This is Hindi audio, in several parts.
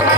क्या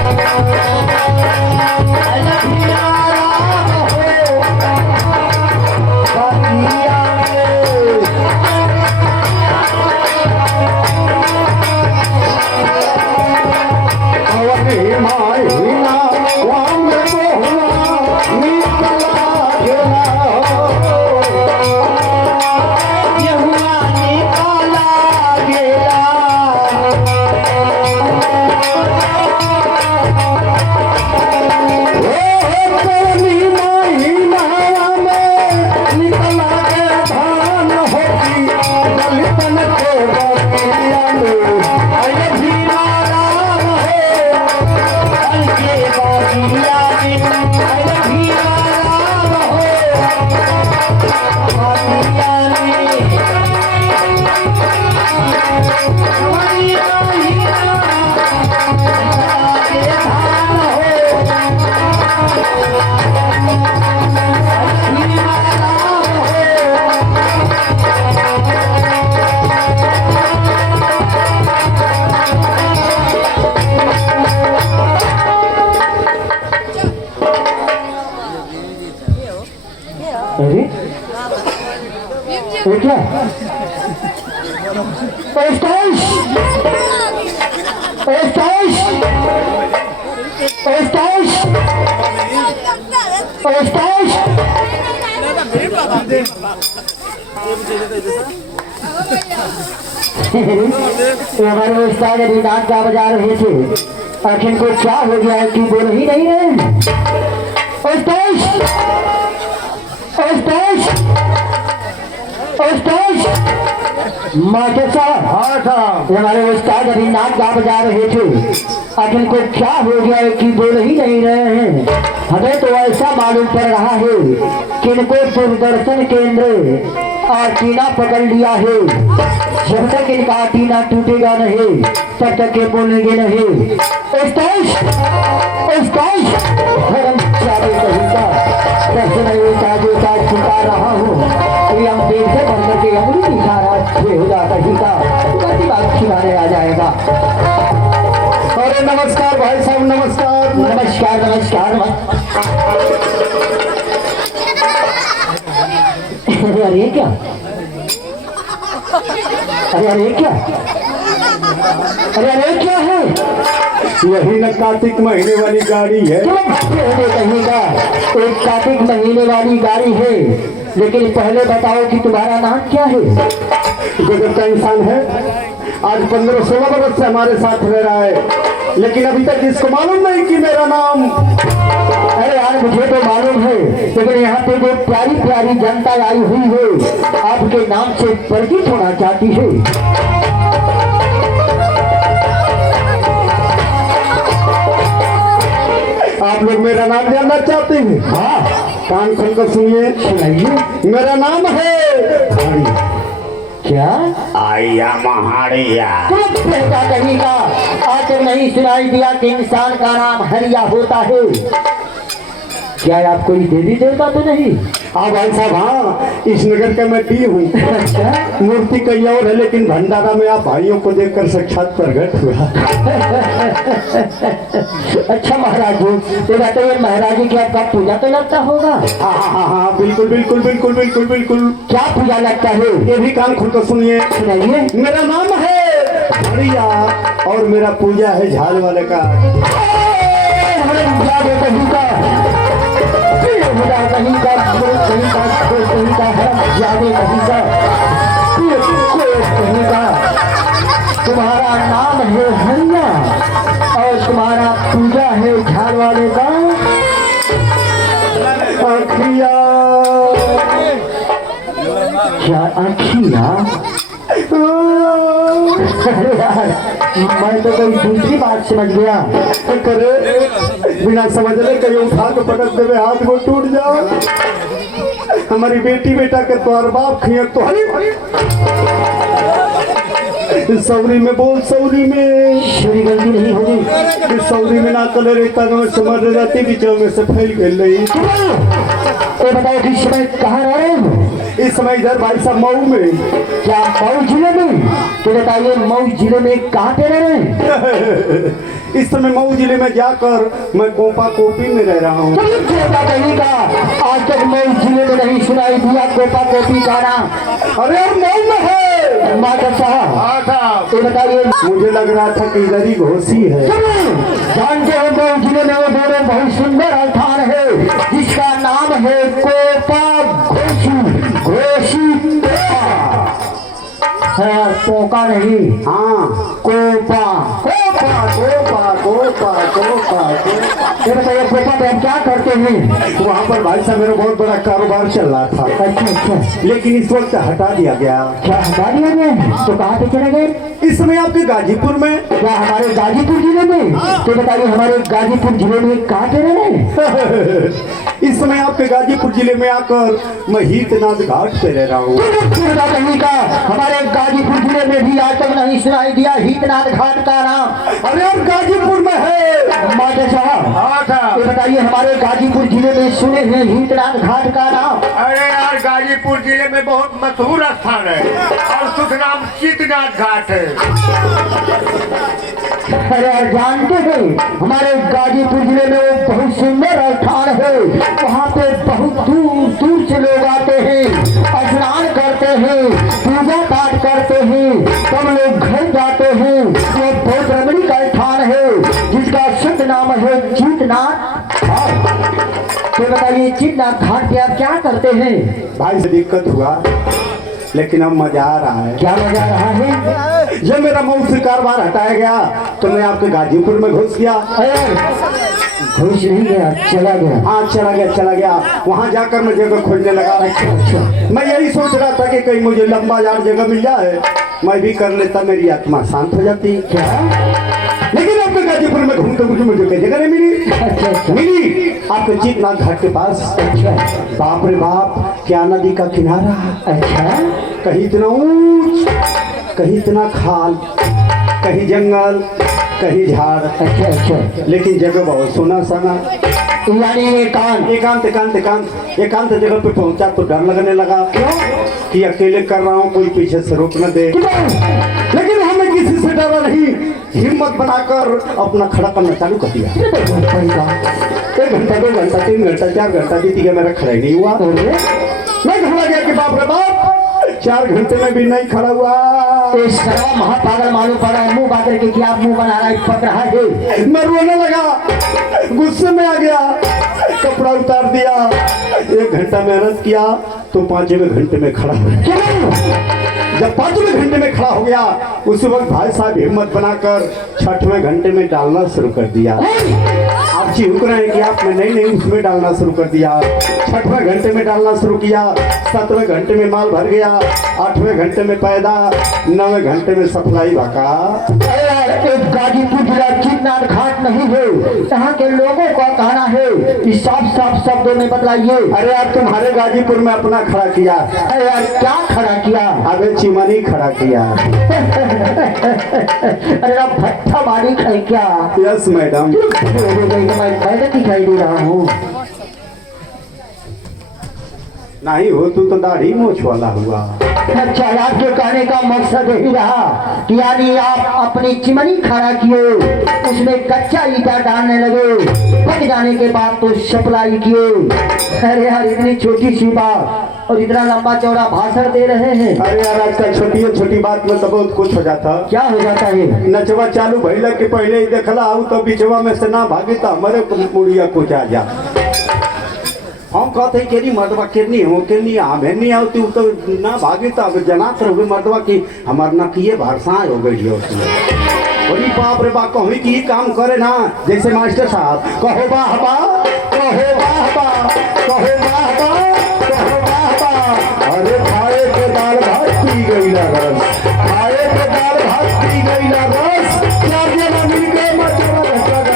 हमारे उस्ताद अभी नाक गा बजा रहे थे, आखिर को क्या हो गया है कि बोल ही नहीं रहे। मास्टर साहब, हाँ साहब, हमारे उस्ताद अभी नाक गा बजा रहे थे, आखिर को क्या हो गया है कि बोल ही नहीं रहे हैं। हमें तो ऐसा मालूम पड़ रहा है कि इनको दूरदर्शन केंद्र और टीना पकड़ लिया है। जब तक इनका टीना टूटेगा नहीं तब तक ये बोलेंगे नहीं। छुपा रहा हूँ हम देर से बनने के अंगुली दिखा रहा हो जाता ही का बाकी बात खिलाने आ जाएगा। अरे नमस्कार भाई साहब, नमस्कार नमस्कार नमस्कार। अरे क्या अरे क्या है? यही न कार्तिक महीने वाली गाड़ी है। कहीं का एक कार्तिक महीने वाली गाड़ी है, लेकिन पहले बताओ कि तुम्हारा नाम क्या है? गजब का इंसान है। आज 15-16 वर्ष से हमारे साथ रह रहा है, लेकिन अभी तक इसको मालूम नहीं कि मेरा नाम। अरे यार मुझे तो मालूम है, लेकिन यहाँ पे जो प्यारी प्यारी जनता आई हुई है आपके नाम से परिचित होना चाहती है। आप लोग मेरा नाम जानना चाहते हैं? हाँ, कान खोल कर सुनिए, सुनाइए। मेरा नाम है क्या? आया महाड़िया। कहीं का आज नहीं सुनाई दिया कि इंसान का नाम हरिया होता है। क्या आप कोई देवी देवता तो नहीं? हाँ भाई साहब, हाँ, इस नगर का मैं डी हूँ। मूर्ति कई और है, लेकिन भंडारा में आप भाइयों को देखकर साक्षात प्रकट हुआ। अच्छा महाराज जी, तो कहते हैं महाराज जी की आपका पूजा तो लगता होगा? हाँ हाँ हाँ, बिल्कुल बिल्कुल बिल्कुल बिल्कुल बिल्कुल। क्या पूजा लगता है? ये भी कान खुलकर सुनिए, सुनाइए। मेरा नाम है हरिया और मेरा पूजा है झाल वाले का। तुम्हारा नाम है हरिया और तुम्हारा पूजा है झाड़ वाले का। आखिया क्या आखिया? अरे यार, मैं तो कोई दूसरी बात समझ गया। करे बिना समझने कहीं उठा के पटक देवे, हाथ को टूट जाओ। हमारी बेटी बेटा के तोहर बाप खिया तो हरी सौरी में बोल, सौरी में छोरी गलती नहीं होगी। सौरी में ना कलर रहता समझ जाती बीचों में से फैल गई। ये बताओ कि इस समय कहाँ रह रहे हो? इस समय इधर भाई साहब मऊ में। क्या मऊ जिले में? तो बताइए मऊ जिले में कहाँ पे रह रहे हैं? इस समय मऊ जिले में जाकर मैं कोपा कोपी में रह रहा हूँ। कहीं का आज तक मऊ जिले में नहीं सुनाई दिया कोपा कोपी का नाम। अरे मऊ में है मास्टर साहब, तो बताइए। मुझे लग रहा था कि इधर ही घोसी है। जानते हो मऊ जिले में वो दोनों बहुत सुंदर स्थान है जिसका नाम है कोपा घोसी। पोका नहीं, हाँ कोपा। कोपा कोपा कोपा कोपा। ये बताइए कोपा पे आप क्या करते हैं? वहाँ पर भाई साहब मेरा बहुत बड़ा कारोबार चल रहा था। अच्छा, लेकिन इस वक्त हटा दिया गया। क्या हटा दिया गया? तो कहाँ पे चले गए? इस समय आपके गाजीपुर में। क्या हमारे गाजीपुर जिले में? तो बताइए हमारे गाजीपुर जिले में कहाँ पे रह रहे हैं? इस समय आपके गाजीपुर जिले में आकर मैं हीतनाथ घाट पे रह रहा हूँ। हमारे गाजीपुर जिले में भी आज तक नहीं सुनाई दिया हीतनाथ घाट का नाम। अरे अब गाजीपुर में है। मास्टर साहब, ये बताइए हमारे गाजीपुर जिले में सुने हैं हीतनाथ घाट का नाम? अरे यार गाजीपुर जिले में बहुत मशहूर स्थान है और शुभ नाम शीतनाथ घाट है। अरे यार जानते हैं हमारे गाजीपुर जिले में वो बहुत सुंदर स्थान है। वहाँ पे बहुत दूर दूर से लोग आते हैं, स्नान करते हैं, पूजा पाठ करते हैं, सब लोग घर जाते हैं। वो बहुत रमणीय का स्थान है जिसका शुद्ध नाम है चीतनाथ घाट। तो बताइए चीतनाथ घाट पे आप क्या करते हैं? भाई से दिक्कत हुआ लेकिन अब मजा आ रहा है। क्या मजा आ रहा है? जब मेरा मऊ से कारोबार हटाया गया तो मैं आपके गाजीपुर में घुस गया। घुस नहीं गया, चला गया। हाँ चला गया। वहाँ जाकर मैं जगह खोजने लगा। अच्छा, मैं यही सोच रहा था कि कहीं मुझे लंबा यार जगह मिल जाए, मैं भी कर लेता, मेरी आत्मा शांत हो जाती। क्या? लेकिन आपके गाजीपुर में घूमते घूमते मुझे कई जगह नहीं मिली। अच्छा, मिली आपके चीतनाथ घाट के पास। अच्छा, बाप रे बाप, क्या नदी का किनारा। अच्छा, कहीं इतना ऊंच, कहीं इतना खाल, कहीं जंगल, कहीं झाड़। अच्छा, अच्छा। लेकिन जगह बहुत सोना साना। यानी एकांत जगह पे पहुंचा तो डर लगने लगा। क्यों? कि अकेले कर रहा हूँ, कोई पीछे से रोक न दे। लेकिन हमें किसी से डरा नहीं, हिम्मत बनाकर अपना खड़ा करना चालू कर दिया। 1 घंटा 2 घंटा 3 घंटा 4 घंटा बीत गया, मेरा खड़ा ही नहीं हुआ। मैं घबरा गया कि बाप रे बाप, 4 घंटे में भी नहीं खड़ा हुआ। महापागल मालूम पड़ा है। मुंह बात करके क्या मुंह बना रहा है, पक रहा है। मैं रोने लगा, गुस्से में आ गया, कपड़ा उतार दिया। 1 घंटा मेहनत किया तो 5वें घंटे में खड़ा हो गया। जब 5वें घंटे में खड़ा हो गया उस वक्त भाई साहब हिम्मत बनाकर 6वें घंटे में डालना शुरू कर दिया। आप चिहुक रहे हैं कि आपने नहीं उसमें डालना शुरू कर दिया। 6वें घंटे में डालना शुरू किया, 7वें घंटे में माल भर गया, 8वें घंटे में पैदा, 9वें घंटे में सप्लाई भका। एक गाजीपुर जिला चीतनाथ घाट नहीं है, यहाँ के लोगों का कहना है। इस साफ शब्दों में बतलाइए। अरे यार तुम्हारे गाजीपुर में अपना खड़ा किया। अरे यार क्या खड़ा किया? अबे चिमनी खड़ा किया। अरे ना भट्टा मारी है क्या? Yes madam. मैं दिखाई दे रहा हूँ। नहीं हो तू तो दाढ़ी मोछ वाला हुआ। अच्छा, आपके कहने का मकसद यही रहा कि यानी आप अपनी चिमनी खड़ा किए, उसमें कच्चा ईटा डालने लगे, पक जाने के बाद तो सप्लाई किए। अरे यार इतनी छोटी सी बात और इतना लंबा चौड़ा भाषण दे रहे हैं। अरे यार आजकल छोटी बात में तो बहुत कुछ हो जाता। क्या हो जाता है? नचवा चालू भैया के पहले ही देखला आऊ तो बिचवा में से ना भागी तो हमारे मुड़िया कुछ आ जा। हम कहते हैं केरी मर्दवा केरनी हो केरनी हमें नहीं आती तो ना भागी तो अब जनात रहोगे मर्दवा की हमार ना किए भरसाए हो गई हो। अरे बाप रे बाप, कहीं की काम करे ना जैसे मास्टर साहब कहो वाह वाह, कहो वाह वाह, कहो वाह वाह, कहो वाह वाह। अरे खाए के दाल भात पी गई ना रस, खाए के दाल भात पी गई ना रस, चार जना मिल गए मचवा बसाई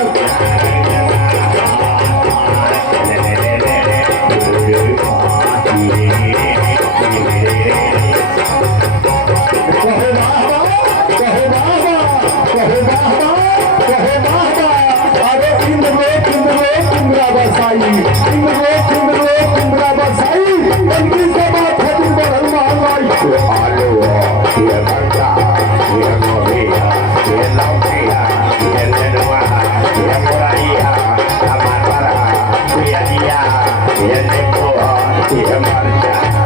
ये देखो हाथ ये मर जा